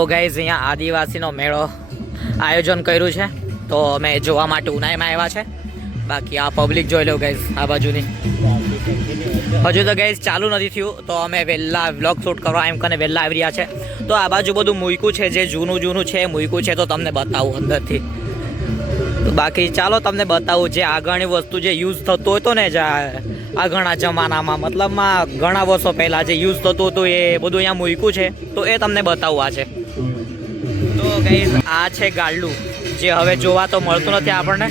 તો ગાઈઝ અહીંયા આદિવાસીનો મેળો આયોજન કર્યું છે, તો અમે જોવા માટે ઉનાઈમાં આવ્યા છે. બાકી આ પબ્લિક જોઈ લો ગાઈઝ, આ બાજુની હજુ તો ગાઈઝ ચાલુ નથી થયું, તો અમે વહેલા વ્લોગ શૂટ કરવા એમ કરીને વહેલા આવી રહ્યા છે. તો આ બાજુ બધું મૂક્યું છે, જે જૂનું છે મૂક્યું છે, તો તમને બતાવું અંદરથી. તો બાકી ચાલો તમને બતાવું જે આગળની વસ્તુ જે યુઝ થતું હતો ને, જે આગળના જમાનામાં મતલબમાં ઘણા વર્ષો પહેલાં જે યુઝ થતું હતું એ બધું અહીંયા મૂક્યું છે, તો એ તમને બતાવવું આ છે. તો ગાઈઝ આ છે ગાડલું, જે હવે જોવા તો મળતું નથી આપણને,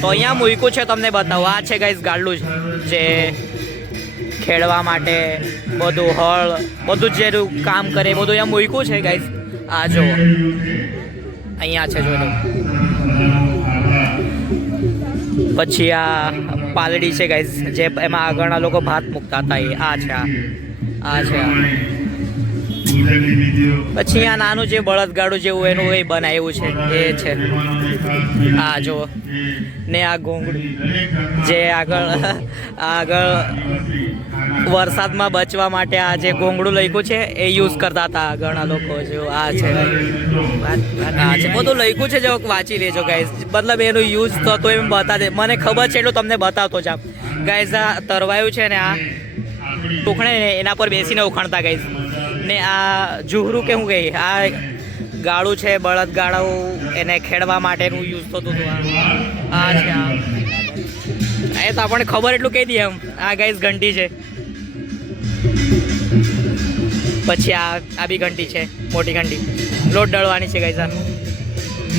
તો અહીંયા મૂક્યું છે, તમને બતાવું. આ છે ગાઈઝ ગાડલું, જે ખેડવા માટે બધું હળ બધું જે કામ કરે બધું અહીંયા મૂક્યું છે ગાઈઝ. આ જો અહીંયા છે, જોઈ લો. પછી આ પાલડી છે ગાઈઝ, જે એમાં આગળના લોકો ભાત મૂકતા હતા, એ આ છે. આ છે. પછી આ નાનું જે બળદગાડું જેવું એનું એ બનાવ્યું છે, એ છે. આ જો ને આ ઘોંઘડું જે આગળ વરસાદમાં બચવા માટે આ જે ઘોંઘડું લખ્યું છે એ યુઝ કરતા હતા ઘણા લોકો. જો આ છે, આ છે બધું લખ્યું છે, જો વાંચી લેજો ગાઈઝ. મતલબ એનું યુઝ થતો એમ બતા દે, મને ખબર છે એટલું તમને બતાવતો જ આમ ગાઈઝ. આ તરવાયું છે ને, આ ઉખણે ને એના પર બેસીને ઉખણતા ગાઈઝ. ને આ જુહરું કેવું કહે, આ ગાળું છે, બળદ ગાળું એને ખેડવા માટેનું યુઝ થતું હતું. આ છે, એ તો આપણને ખબર એટલું કહી દઈએ એમ. આ ગાઈઝ ઘંટી છે. પછી આ બી ઘંટી છે, મોટી ઘંટી લોટ દળવાની છે ગાઈઝ.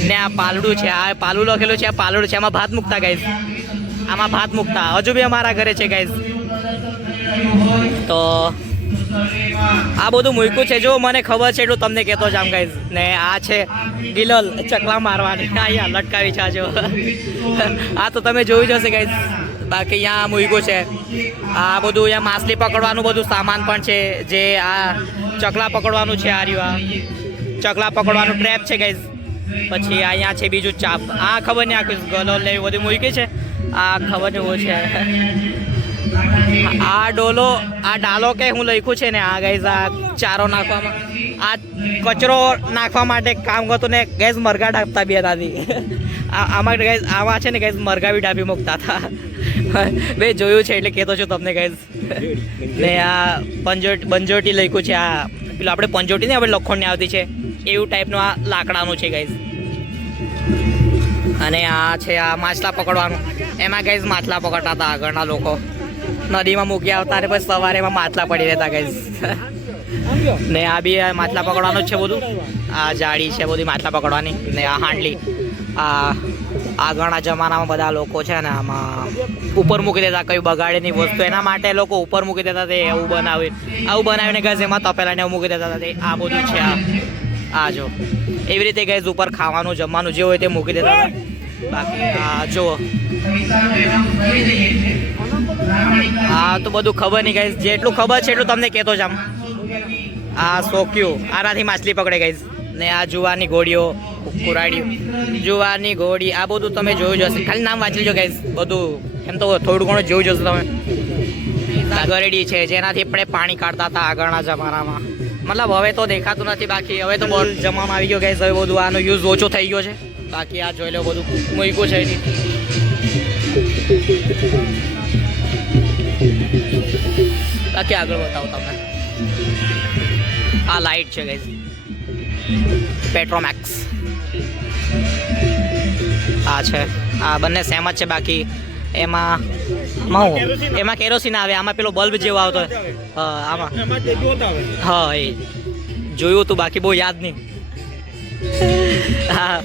ને આ પાલડું છે, આ પાલું લખેલું છે, આ પાલડું છે, આમાં ભાત મૂકતા ગાઈઝ. આમાં ભાત મૂકતા હજુ બી અમારા ઘરે છે ગાઈઝ. તો આ બધું મૂક્યું છે, જો મને ખબર છે એટલું તમને કહેતો જ આમ ગાઈઝ. ને આ છે ગિલલ, ચકલા મારવાની, અહીંયા લટકાવી છે. જો આ તો તમે જોઈ જશે ગાઈઝ. બાકી અહીંયા મૂક્યું છે આ બધું, અહીંયા માછલી પકડવાનું બધું સામાન પણ છે, જે આ ચકલા પકડવાનું છે. આ રહ્યું, આ ચકલા પકડવાનું ટ્રેપ છે ગાઈઝ. પછી અહીંયા છે બીજું ચાપ, આ ખબર નહીં, આખું ગલોલ ને એવું બધું મૂકી છે. આ ખબર નહીં એવું છે. આ ડોલો, આ ડાલો કે હું લખ્યું છે ને, આ ગાઈઝ આ ચારો નાખવામાં, આ કચરો નાખવા માટે કામ કરતું ને ગાઈઝ. મરઘા ડાબતા બી હતી આમાં ગાઈઝ. આમાં છે ને ગાઈઝ મરઘા બી ડાબી મૂકતા હતા. બે જોયું છે એટલે કહેતો છું તમને ગાઈઝ. ને આ બંજોટી લખ્યું છે, આ પેલું આપણે પંજોટી ને આપણે લખોણની આવતી છે એવું ટાઈપનું આ લાકડાનું છે ગાઈઝ. અને આ છે આ માછલા પકડવાનું, એમાં ગાઈઝ માછલા પકડતા હતા આગળના લોકો. નદીમાં મૂકી આવતા ને પછી સવારે એમાં માછલા પડી રહેતા ગાઈઝ. ને આ બી માછલા પકડવાનું જ છે બધું. આ જાળી છે બધી માછલા પકડવાની. ને આ હાંડલી, આ આગળના જમાનામાં બધા લોકો છે ને આમાં ઉપર મૂકી દેતા, કઈ બગાડે નહીં વસ્તુ, એના માટે લોકો ઉપર મૂકી દેતા. તે આવું બનાવીને ગાઈઝ એમાં તપેલા ને એવું મૂકી દેતા હતા. આ બધું છે. આ જો એવી રીતે ગાઈઝ ઉપર ખાવાનું જમવાનું જે હોય તે મૂકી દેતા હતા. બાકી આ જુઓ, હા તો બધું ખબર નહીં ગાઈઝ, જેટલું ખબર છે એટલું તમને કહેતો જ આમ. આ સોક્યું, આનાથી માછલી પકડે ગાઈઝ. ને આ જુવારની ઘોડીઓ, કુરાડીઓ, જુવારની ઘોડી, આ બધું તમે જોયું જશે. ખાલી નામ વાંચી લેજો ગાઈઝ. બધું એમ તો થોડું ઘણું જોયું જશે તમે. ગરેડી છે, જેનાથી આપણે પાણી કાઢતા હતા આગળના જમાનામાં. મતલબ હવે તો દેખાતું નથી. બાકી હવે તો બહુ જમાનો આવી ગયો ગાઈઝ, હવે બધું આનો યુઝ ઓછો થઈ ગયો છે. બાકી આ જોઈ લો બધું મૂક્યું છે. બાકી આગળ બતાવો તમને. આ લાઇટ છે ગાઈઝ, પેટ્રોમેક્સ. આ છે, આ બંને સેમ જ છે. બાકી એમાં કેરોસીન આવે, આમાં પેલો બલ્બ જેવો આવતો. હા આમાં, હા એ જોયું હતું, બાકી બહુ યાદ નહીં. હા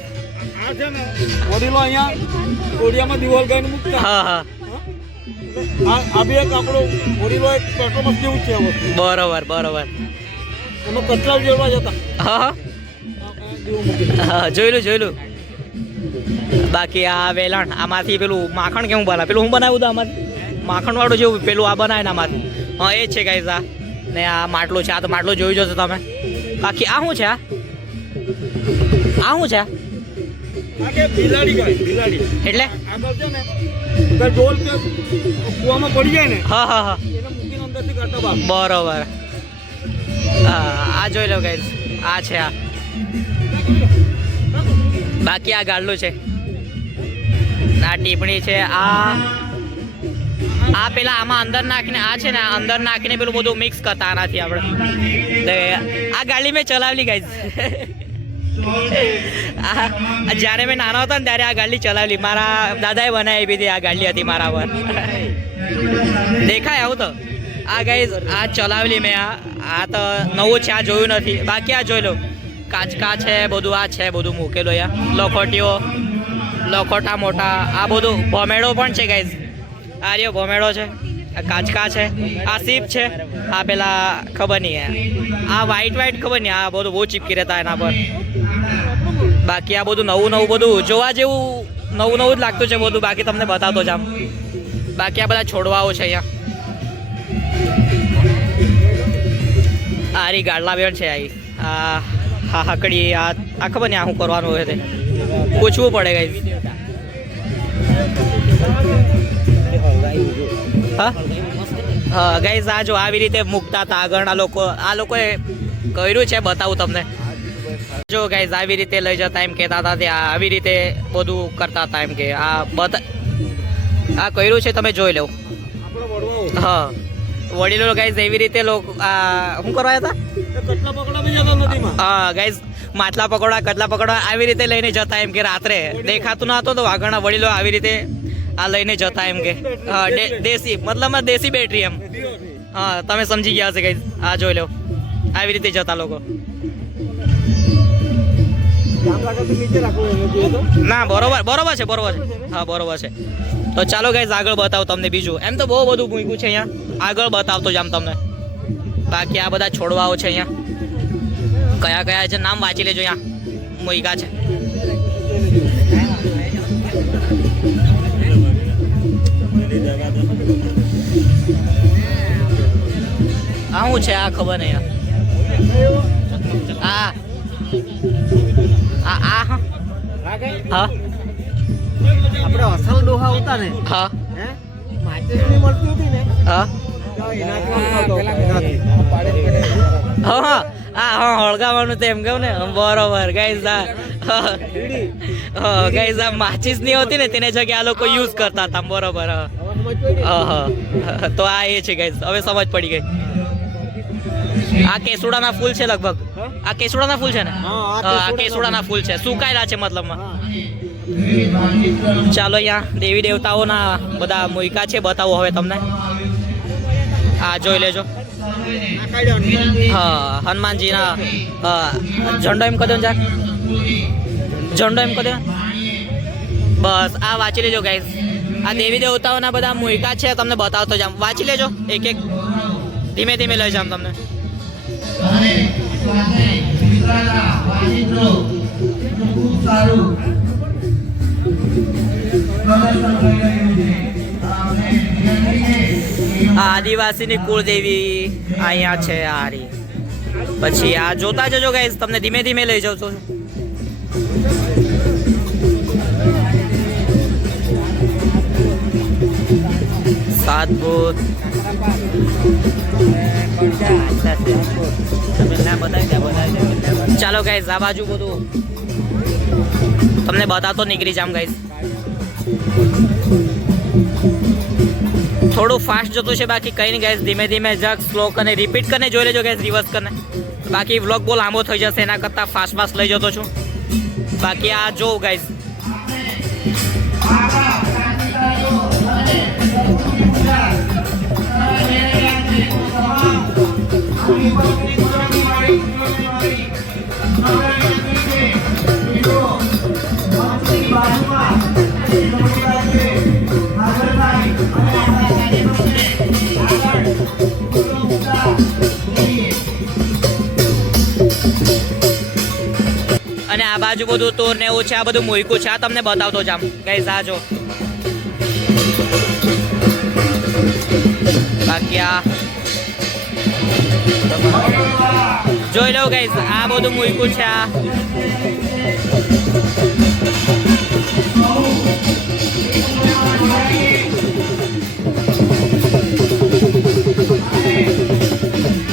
હા હા બરોબર બરોબર. હા જોયેલું. બાકી આ વેલણ, આમાંથી પેલું માખણ કેવું બનાવે, પેલું હું બનાવ્યું હતું આમાંથી માખણ વાળું જેવું પેલું આ બનાવે ને આમાંથી. હા એ જ છે ગાઈઝ. આ ને આ માટલું છે, આ તો માટલું જોઈ જશે તમે. બાકી આ શું છે, આ શું છે? એટલે હા હા હા બરોબર. આ જોઈ લો ગાઈઝ, આ છે. બાકી આ ગાડલું છે, આ ટીપણી છે, આ પેલા આમાં અંદર નાખીને આ છે ને અંદર નાખીને પેલું બધું મિક્સ કરતા આનાથી આપણે. આ ગાડી મેં ચલાવેલી ગાઈઝ. જ્યારે મેં નાનો હતો ને ત્યારે આ ગાડી ચલાવેલી, મારા દાદાએ બનાવી હતી. આ ગાડી હતી મારા પર, દેખાય આવું તો. આ ગાઈઝ આ ચલાવેલી મેં. આ તો નવું છે, આ જોયું નથી. બાકી આ જોઈ લો, કાચકા છે બધું, આ છે બધું મૂકેલું. લખોટીઓ, લખોટા મોટા, આ બધું. ભમેડો પણ છે ગાઈઝ, આ રહ્યો ભમેડો છે, આ કાચકા છે, આ સીપ છે, આ પેલા ખબર નહીં, આ વ્હાઈટ ખબર નહીં, આ બધું બહુ ચીપકી રહેતા એના પર. બાકી આ બધું નવું બધું જોવા જેવું નવું જ લાગતું છે બધું. બાકી તમને બતાવતો જ આમ. બાકી આ બધા છોડવાઓ છે અહીંયા. આરી ગાડલા બેન છે આ હાકડી. આ ખબર નહીં આ શું કરવાનું હોય તે પૂછવું પડે ગાઈઝ. હા ગાઈઝ આ જો આવી રીતે મૂકતા હતા આગળના લોકો. આ લોકોએ કર્યું છે, બતાવું તમને. જો ગાઈઝ આવી રીતે લઈ જતા એમ કહેતા હતા, ત્યાં આવી રીતે બધું કરતા હતા એમ કે આ કર્યું છે, તમે જોઈ લો. હા વડીલો ગાઈઝ એવી રીતે લોકો શું કરવા હતા? હા ગાઈઝ માટલા પકોડા, કટલા પકોડા આવી રીતે લઈને જતા એમ કે રાત્રે દેખાતું ના હતું તો આગળના વડીલો આવી રીતે આ લઈને જતા એમ કે. હા દેશી મતલબમાં દેશી બેટરી એમ. હા તમે સમજી ગયા હશે ગાઈઝ. આ જોઈ લો આવી રીતે જતા લોકો. ના બરોબર છે. હા બરોબર છે. તો ચાલો ગાઈઝ આગળ બતાવો તમને બીજું. એમ તો બહુ બધું મૂક્યું છે અહીંયા, આગળ બતાવતો જ આમ તમને. બાકી આ બધા છોડવાઓ છે અહીંયા. કયા છે નામ વાંચી લેજો. અહીંયા મૂક્યા છે. આ શું છે આ ખબર નહીં. હા આપણે અસલ ડોહા હતા ને, હા માચેસની મળતી હતી ને, હા હળગાવાનું તો એમ કહું ને. બરોબર ગાઈઝ. ગાઈઝ આ માચીસ ની હોતી ને તેને જગ્યાએ આ લોકો યુઝ કરતા હતા. બરોબર. તો આ એ છે ગાઈઝ, હવે સમજ પડી ગઈ. આ કેસુડાના ફૂલ છે લગભગ. આ કેસુડાના ફૂલ છે ને? આ કેસુડાના ફૂલ છે, સુકાયેલા છે મતલબમાં. ચાલો અહીંયા દેવી દેવતાઓના બધા મૂક્યા છે, બતાવો હવે તમને. આ જોઈ લેજો. હા હનુમાનજીના ઝંડો એમ કહ્યો જા, ઝંડો એમ કહ્યો. બસ આ વાંચી લેજો ગાઈઝ. આ દેવી દેવતાઓના બધા મૂક્યા છે, તમને બતાવતો જામ. વાંચી લેજો એક એક, ધીમે ધીમે લઈ જામ તમને. આદિવાસીની કુળદેવી અહીંયા છે. આરી પછી આ જોતા જજો ગાઈઝ, તમને ધીમે ધીમે લઈ જાઉં છું. સાતભૂત ચાલો ગાઈઝ આ બાજુ બધું તમને બતાતો નીકળી જામ ગાઈઝ. થોડું ફાસ્ટ જતું છે, બાકી કંઈ નહીં ગાઈઝ. ધીમે ધીમે જગ સ્લો કરીને રિપીટ કરીને જોઈ લેજો ગાઈઝ, રિવર્સ કરીને. બાકી વ્લોગ બહુ લાંબો થઈ જશે, એના કરતાં ફાસ્ટ લઈ જતો છું. બાકી આ જોઉં ગાઈઝ. અને આ બાજુ બધું તોર ને એવું છે, આ બધું મૂક્યું છે. આ તમને બતાવતો જામ ગાઈઝ. આ જો બાકી આ જોઈ લો ગાઈઝ, આ બધું મૂક્યું છે. આ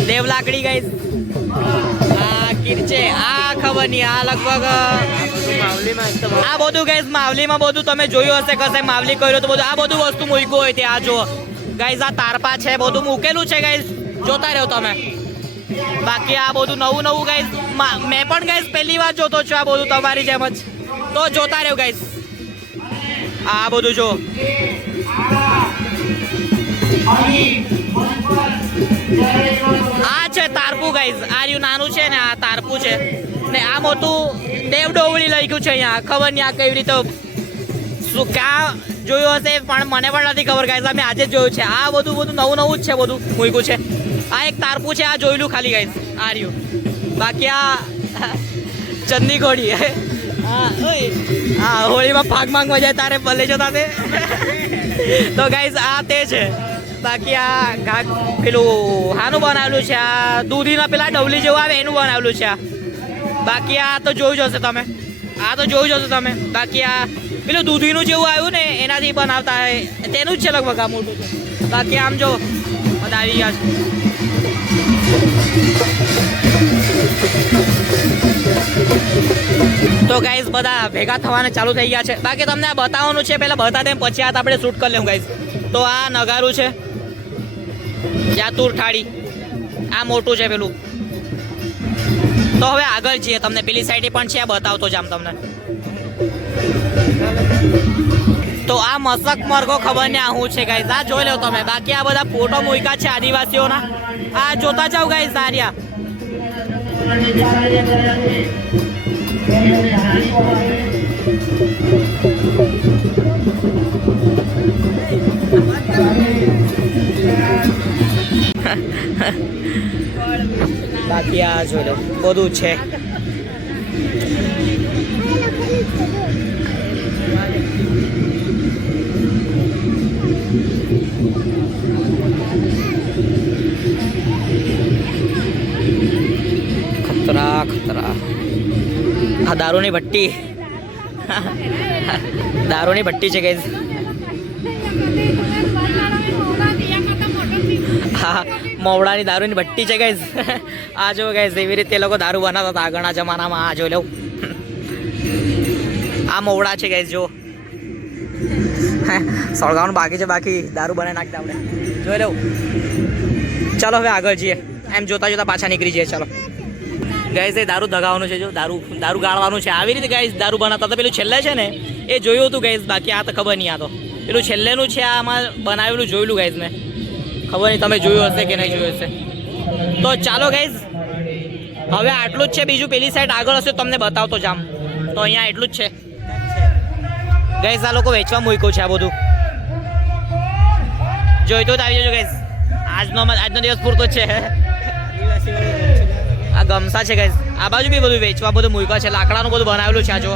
દેવ લાકડી ગાઈઝ. આ કીર છે, આ ખબર ખબર નહીં. આ લગભગ માવલીમાં જ તો આ બધું ગાઈઝ માવલીમાં બધું તમે જોયું હશે કશે માવલી કર્યો તો બધું આ બધું વસ્તુ મૂક્યું હોય ત્યાં જો ગાઈઝ આ તારપા છે બધું મૂકેલું છે ગાઈઝ જોતા રહ્યો તમે. બાકી આ બધું નવું નવું ગાઈઝ મેં પણ ગાઈઝ પહેલી વાર જોતો છું આ બધું તમારી જેમ જ તો જોતા રહ્યો ગાઈઝ. આ બધું જો આ છે તારપું ગાઈઝ આ રહ્યું નાનું છે ને આ તારપું છે ને આ મોટું દેવ ડોવળી લખ્યું છે અહીંયા ખબર નહીં આ કેવી રીતે શું ક્યાં જોયું હશે પણ મને પણ નથી ખબર ગાઈઝ અમે આજે જ જોયું છે. આ બધું નવું નવું જ છે બધું મૂક્યું છે. આ એક તારપું છે આ જોયેલું ખાલી ગાઈઝ આ રહ્યું. બાકી આ ચંદી ઘોડી હા હોળીમાં ભાગ માંગવા જાય તારે ભલે જતા તે તો ગાઈઝ આ તે છે. બાકી આ ઘાગ પેલું હાનું બનાવેલું છે આ દૂધીના પેલા ડવલી જેવું આવે એનું બનાવેલું છે આ. બાકી આ તો જોયું જ હશે તમે આ તો જોયું જ હશે તમે. બાકી આ પેલું દૂધીનું જેવું આવ્યું ને એનાથી બનાવતા હોય તેનું જ છે લગભગ આ મોટું છે. બાકી આમ જો બધા આવી ગયા છે. તો ગાઈઝ બધા ભેગા થવાના ચાલુ થઈ ગયા છે. બાકી તમને આ બતાવવાનું છે પહેલાં બતા દે પછી આ આપણે શૂટ કરી લેવું ગાઈઝ. તો આ નગારું છે જાતુર થાળી આ મોટું છે પેલું. તો હવે આગળ જઈએ તમને પેલી સાઈડે પણ છે આ બતાવતો જામ તમને. તો આ મસક મરઘો ખબર ને આ શું છે ગાઈઝ આ જોઈ લો તમે. બાકી આ બધા ફોટો મૂક્યા છે આદિવાસીઓના આ જોતા જાવ ગાઈઝ સારિયા. બાકી આ જોઈ લો બધું છે. ખતરા ખતરા આ દારૂની ભટ્ટી દારૂની ભટ્ટી છે ગાઈઝ. હા મોવડાની દારૂની ભટ્ટી છે ગાઈઝ. આ જો ગાઈઝ એવી રીતે એ લોકો દારૂ બનાવતા હતા આગળના જમાનામાં. આ જોઈ લઉં આ મોવડા છે ગાઈઝ જો સળગાવવાનું બાકી છે બાકી દારૂ બનાવી નાખતા આપણે જોઈ લઉં. ચાલો હવે આગળ જઈએ એમ જોતા જોતા પાછા નીકળી જઈએ. ચાલો ગાઈઝ એ દારૂ દગાવવાનું છે જો દારૂ ગાળવાનું છે આવી રીતે ગાઈઝ દારૂ બનાવતા હતા. પેલું છેલ્લે છે ને એ જોયું હતું ગાઈઝ. બાકી આ તો ખબર નહીં આ તો પેલું છેલ્લેનું છે આમાં બનાવેલું જોયેલું ગાઈઝ મેં. ખબર નહીં તમે જોયું હશે કે નહીં જોયું હશે. તો ચાલો ગાઈઝ હવે આટલું જ છે. બીજું પેલી સાઈડ આગળ હશે તમને બતાવતો જામ. તો અહીંયા એટલું જ છે ગાઈઝ. આ લોકો વેચવા મૂક્યું છે આ બધું જોઈતો તો આવી જજો ગાઈઝ. આજનો દિવસ પૂરતો જ છે. આ ગમસા છે ગાઈઝ. આ બાજુ બી બધું વેચવા બધું મૂક્યા છે. લાકડાનું બધું બનાવેલું છે આ જો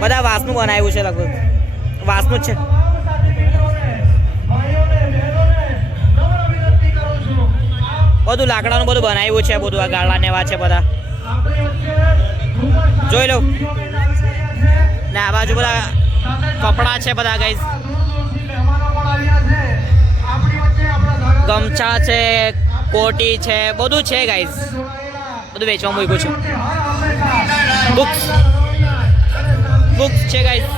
બધા વાંસનું બનાવ્યું છે લગભગ વાંસનું જ છે. બધું લાકડાનું બધું બનાવ્યું છે બધું આ ગાળા ને એવા છે બધા જોઈ લો. ને આ બાજુ બધા કપડા છે બધા ગાઈઝ. ગમછા છે કોટી છે બધું છે ગાઈઝ. બધું વેચવા મૂક્યું છે. બુક્સ છે ગાઈઝ.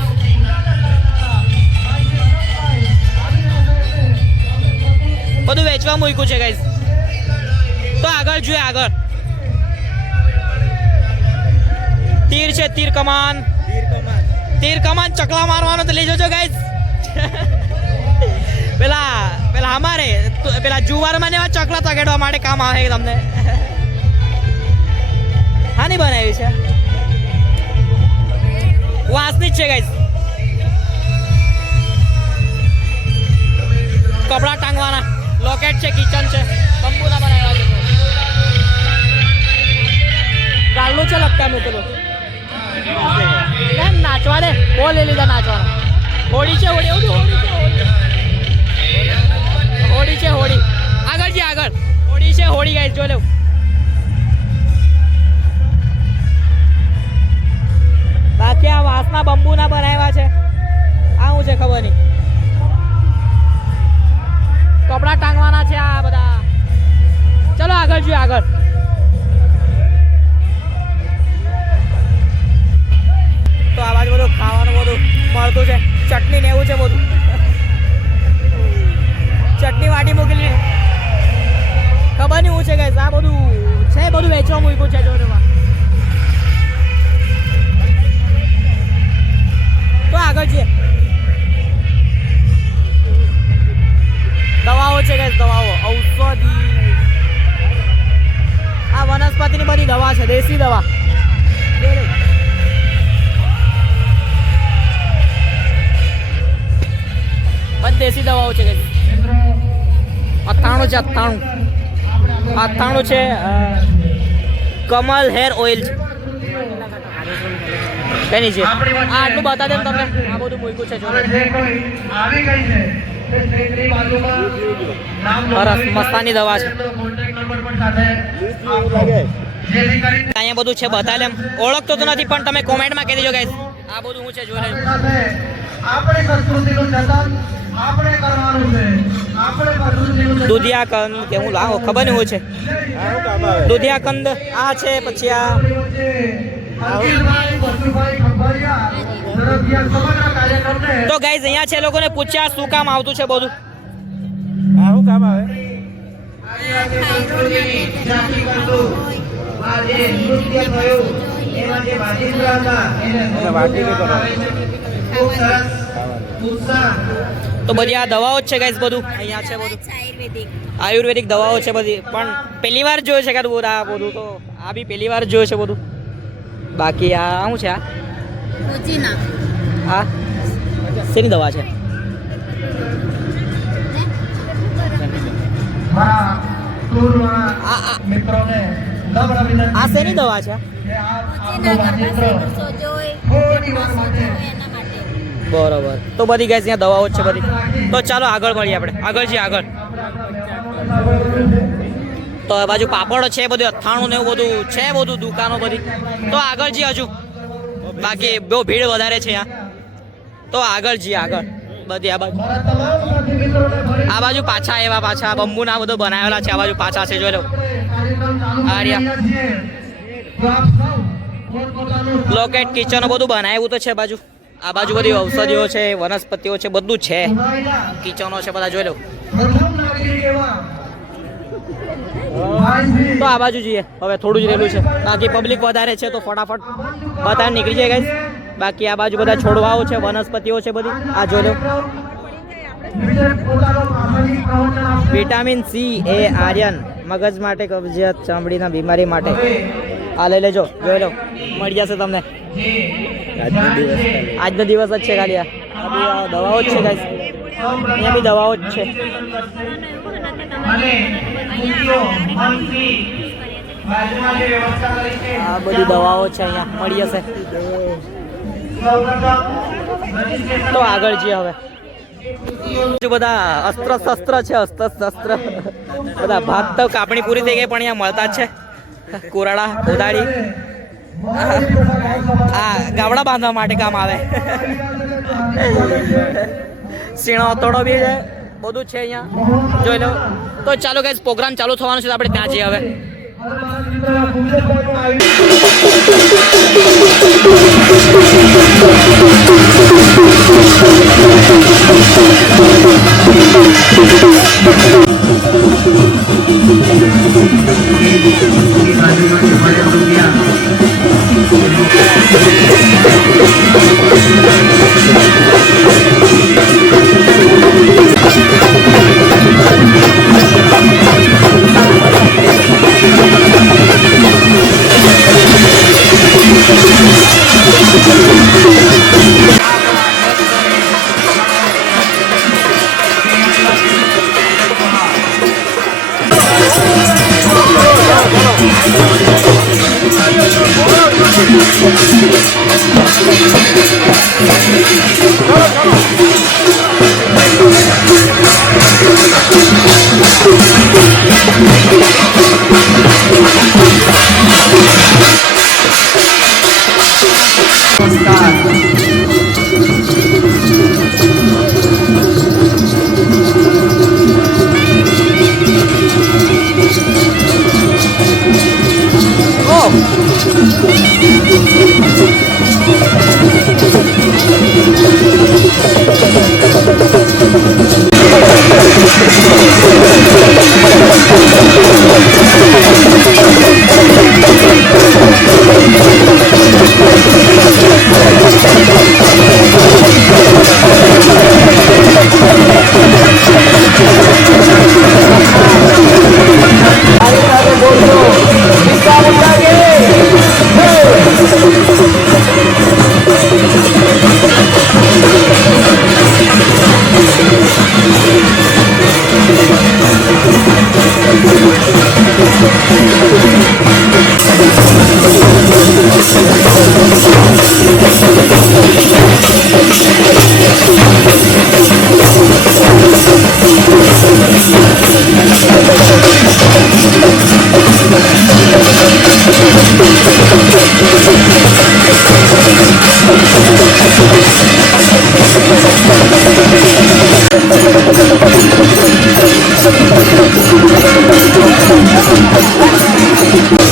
બધું વેચવા મૂક્યું છે ગાઈઝ. તો આગળ જોઈએ આગળ તીર છે તીર કમાન ચકલા મારવાનો તો લઈ જજો ગાઈઝ. પેલા અમારે પેલા જુવારમાં એવા ચકલા તગેડવા માટે કામ આવે તમને. હા નહીં બનાવી છે વાંસની જ છે ગાઈઝ. કપડા ટાંગવાના લોકેટ છે કિચન છે બંબુના બનાવ્યા છે. ગાળલું છે લપકા મૂકેલું કેમ નાચવા દે બહુ લઈ લીધા નાચવાના. હોળી છે હોળી આગળ છે આગળ હોળી છે હોળી ગાઈઝ જોઈ લેવું. બાકી આ વાંસના બંબુના બનાવ્યા છે. આ શું છે ખબર નહીં. કપડા ટાંગવાના છે આ બધા. ચલો આગળ જોઈએ આગળ. તો આ બાજુ બધું ખાવાનું બધું મળતું છે, ચટણી ને એવું છે બધું. ચટણી વાટી મૂકેલી ખબર નહીં હું છે ગાઈસ. આ બધું છે, બધું વેચવા મૂક્યું છે. જો તો આગળ છે દવાઓ છે ગાઈસ, દવાઓ, ઔષધિ. આ વનસ્પતિની બધી દવા છે, દેશી દવા. બધી દેશી દવાઓ છે ગાઈસ. 98 છે, 98 છે. કમલ હેર ઓઇલ છે. કઈ નહીં છે. આ આટલું બતા દે તમને. આ બધું મૂક્યું છે. જો સરસ મસ્તાની દવા છે. અહીંયા બધું છે બતાલે. એમ ઓળખતો તો નથી પણ તમે કોમેન્ટમાં કહી દેજો ગાઈસ. આ બધું હું છે જોઈ લેજો. દૂધિયા કંદ કે હું લાવો ખબર નહીં હોય છે. દૂધિયા કંદ આ છે. પછી આ તો ગાઈઝ અહીંયા છે, લોકોને પૂછ્યા શું કામ આવતું છે બધું. શું કામ આવે? તો બધી આ દવાઓ જ છે ગાઈઝ. બધું અહીંયા છે, બધું આયુર્વેદિક દવાઓ છે બધી. પણ પહેલી વાર જોયું છે કે આ બધું. તો આ બી પહેલી વાર જોયું છે બધું. બાકી આ શું છે? આ શેની દવા છે? આ શેની દવા છે? બરોબર. તો બધી ગાઈસ અહીંયા દવાઓ જ છે બધી. તો ચાલો આગળ મળીએ આપણે. આગળ છીએ આગળ. તો આ બાજુ પાપડ છે, બધું 98 ને એવું બધું છે, બધું દુકાનો બધી. તો આગળ જઈએ હજુ. બાકી બહુ ભીડ વધારે છે અહીંયા. તો આગળ જઈએ આગળ. બધી આ બાજુ, આ બાજુ પાછા એવા પાછા બંબુના બધું બનાવેલા છે. આ બાજુ પાછા છે, જોઈ લો. આ રહ્યા લોકેટ કિચનો બધું બનાવ્યું તો છે બાજુ. આ બાજુ બધી ઔષધિઓ છે, વનસ્પતિઓ છે, બધું છે. કિચનો છે બધા, જોઈ લો. તો આ બાજુ જઈએ. હવે થોડું જ રહેલું છે. બાકી પબ્લિક વધારે છે તો ફટાફટ બતાવી નીકળી જાય ગાઈસ. બાકી આ બાજુ બધા છોડવાઓ છે, વનસ્પતિઓ છે બધી. આ જોઈ લો. વિટામિન સી એ આર્યન, મગજ માટે, કબજિયાત, ચામડીના બીમારી માટે. આ લઈ લેજો, જોઈ લો. મળી જશે તમને. આજનો દિવસ જ છે ખાલી. આ દવાઓ જ છે ગાઈસ. અહીંયા બી દવાઓ જ છે. આ બધી દવાઓ છે, અહીંયા મળી જશે. તો આગળ જઈએ હવે. બધા અસ્ત્ર શસ્ત્ર છે, અસ્ત્ર શસ્ત્ર બધા. ભાત તો કાપણી પૂરી થઈ ગઈ પણ અહીંયા મળતા જ છે. કુરાડા, કોદાળી. આ ગાવડા બાંધવા માટે કામ આવે. સીણો તોડો બી છે, બધું છે અહીંયા, જોઈ લો. તો ચાલો ગાઈસ, પ્રોગ્રામ ચાલુ થવાનો છે, આપણે ત્યાં જઈએ હવે.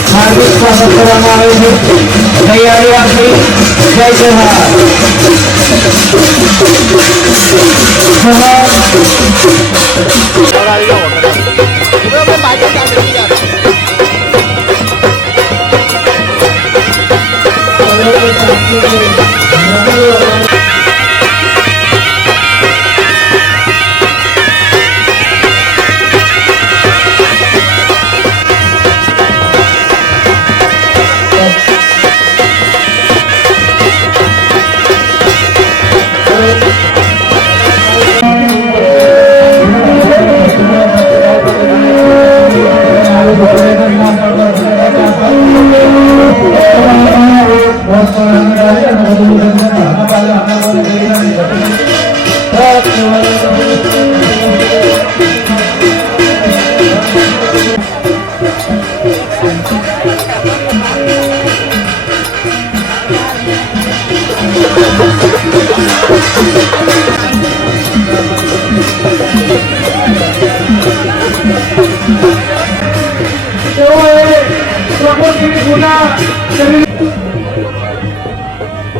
હાર્દિક સ્વાગત કરવામાં આવે છે. તૈયારી આપી. જય જોહાર.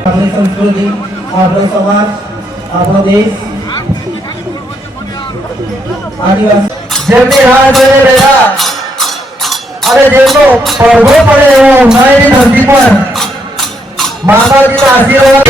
આપણી સંસ્કૃતિ, આપણો સમાજ, આપણો દેશ, આદિવાસી જેમની રાહ જોઈ રહ્યા અને જેમનો પડઘો પડે એવો ઉનાળાની ધરતી પર માતાજીના આશીર્વાદ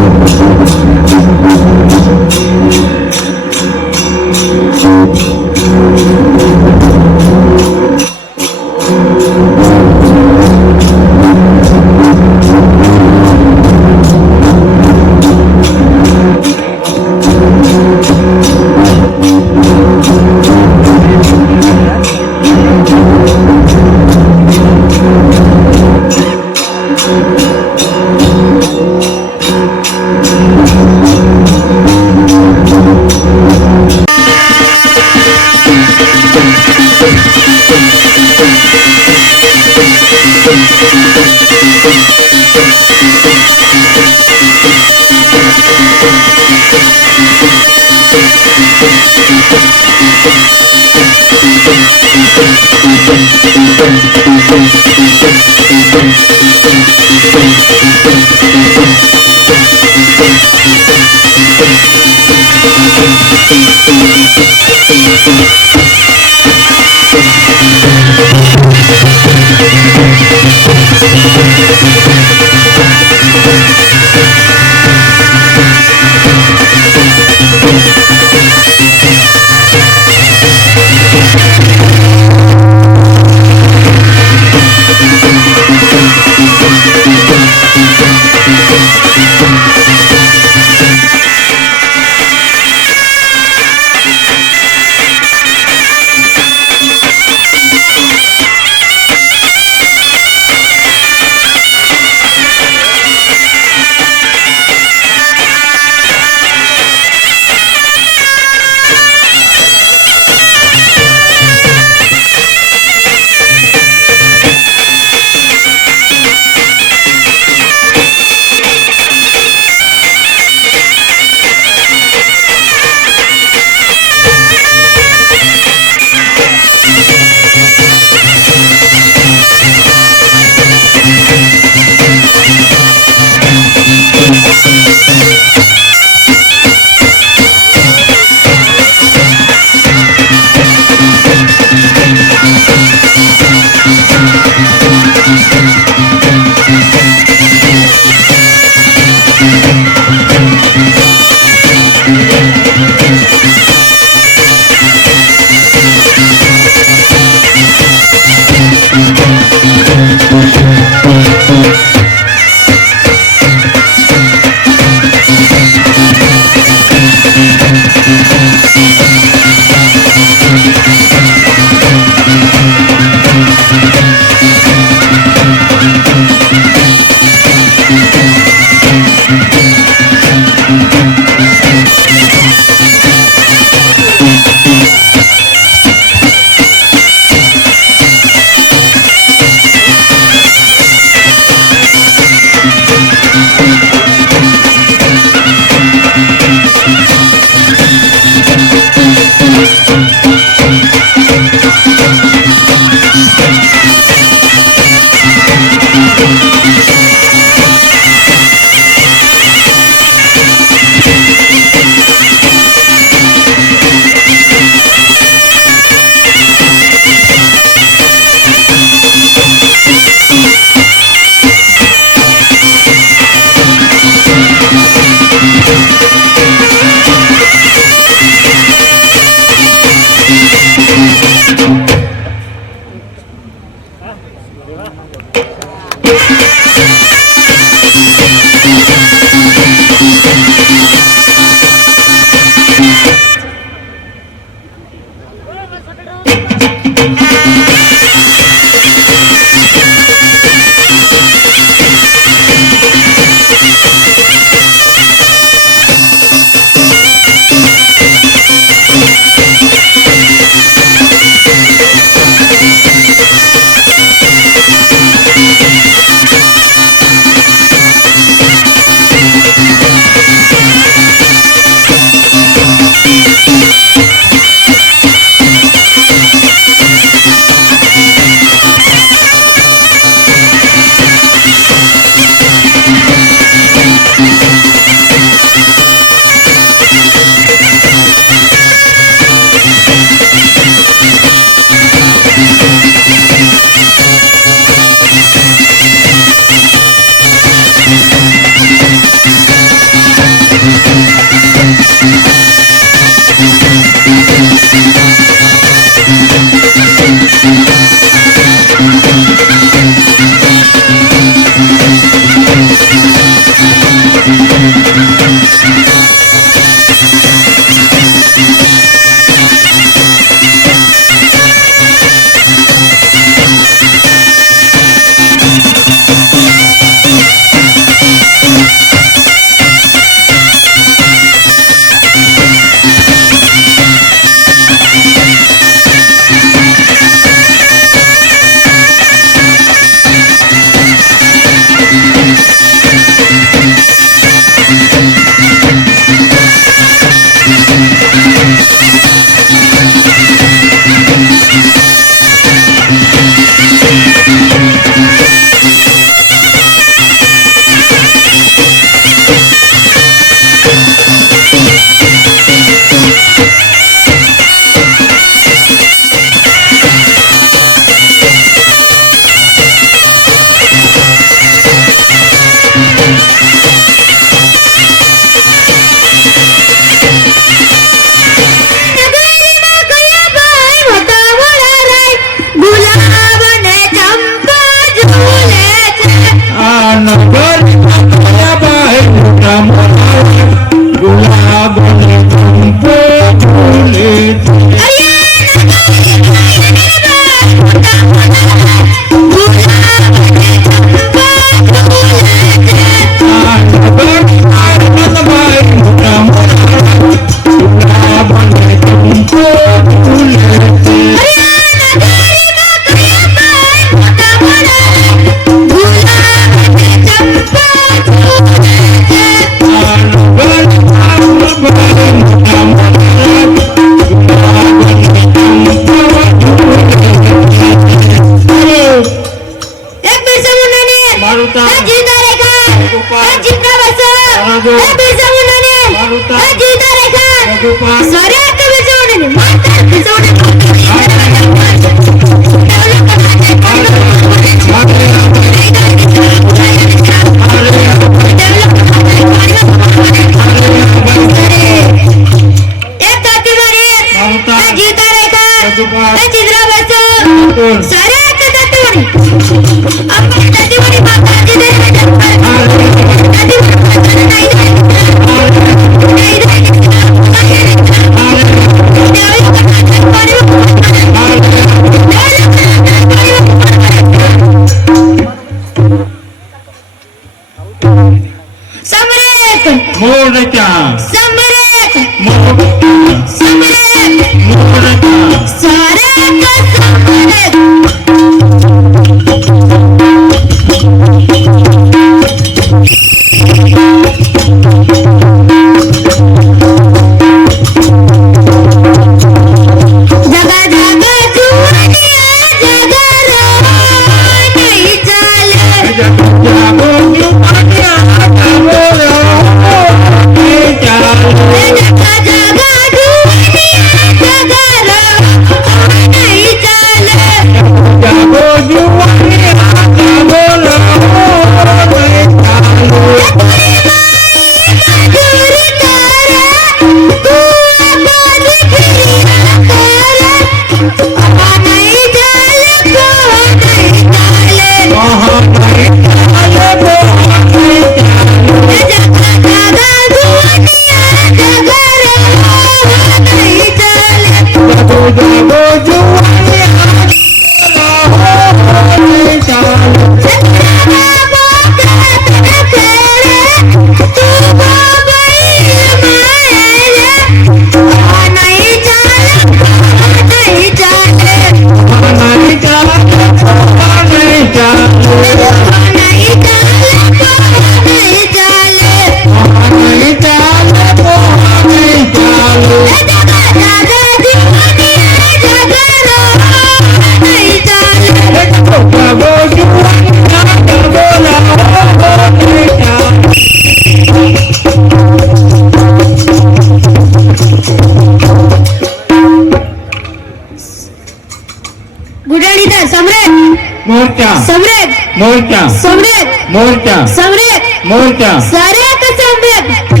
मोर्चा सम्राट मोर्चा सम्राट मोर्चा सारे सम्राट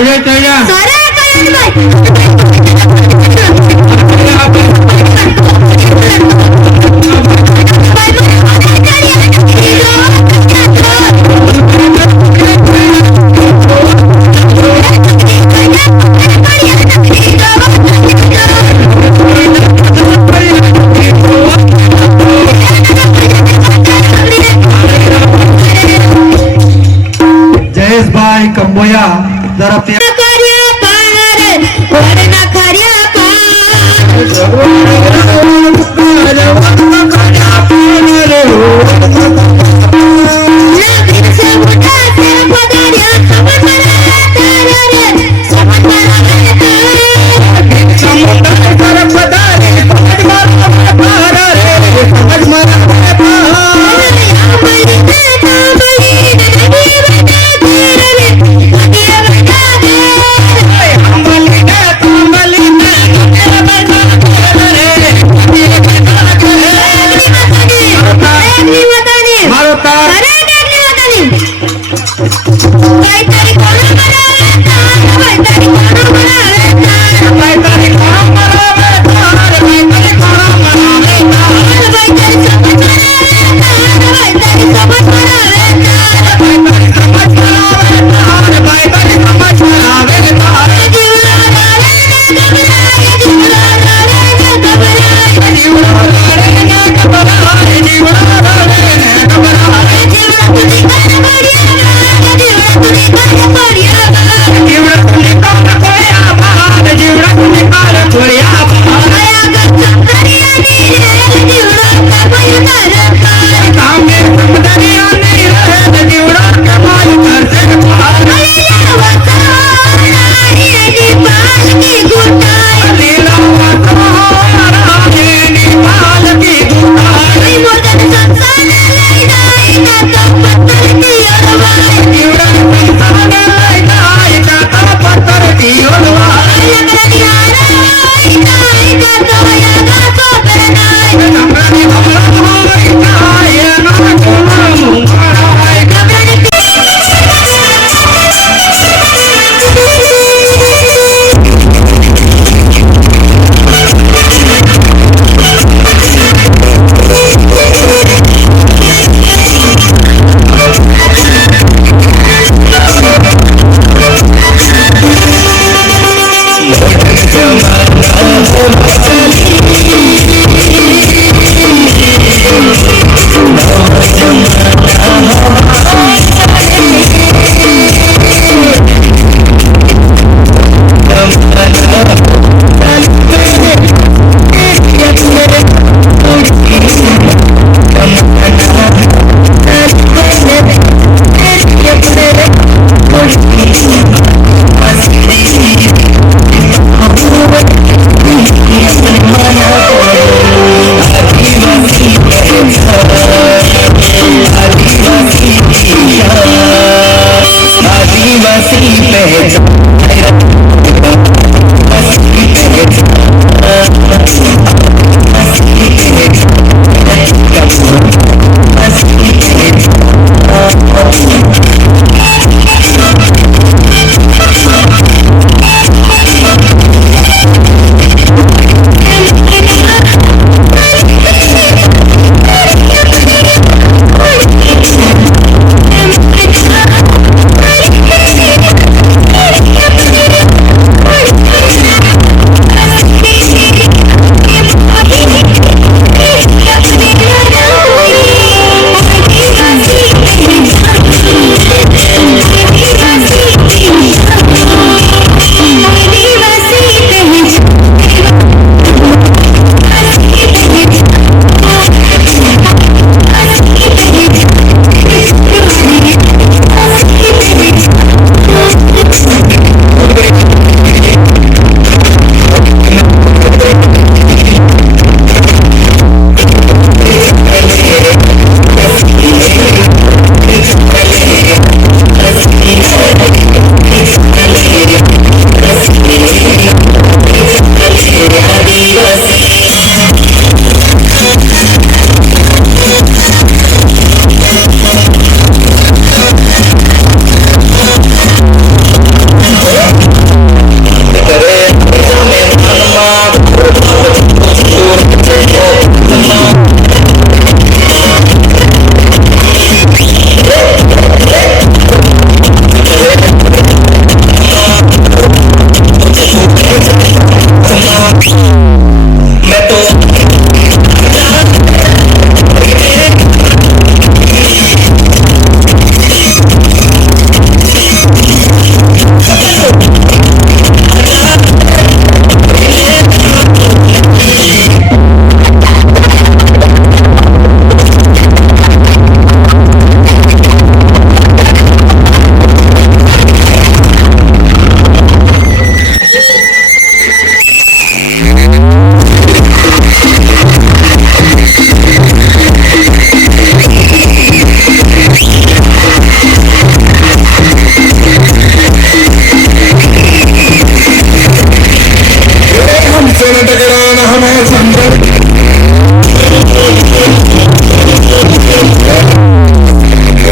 તૈયાર તૈયાર સોરે કયાભાઈ જયેશભાઈ કંબોયા તરફથી કર્યા પાર કોરના કર્યા પાર લાગી છે મોટા છે પધાર્યા સમન મારા તારા રે સમન મારા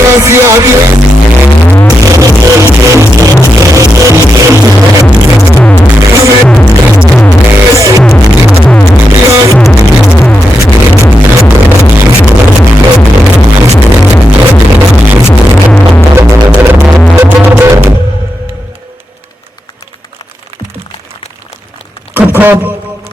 આદિવાસી આદિવાસી ખૂબ ખૂબ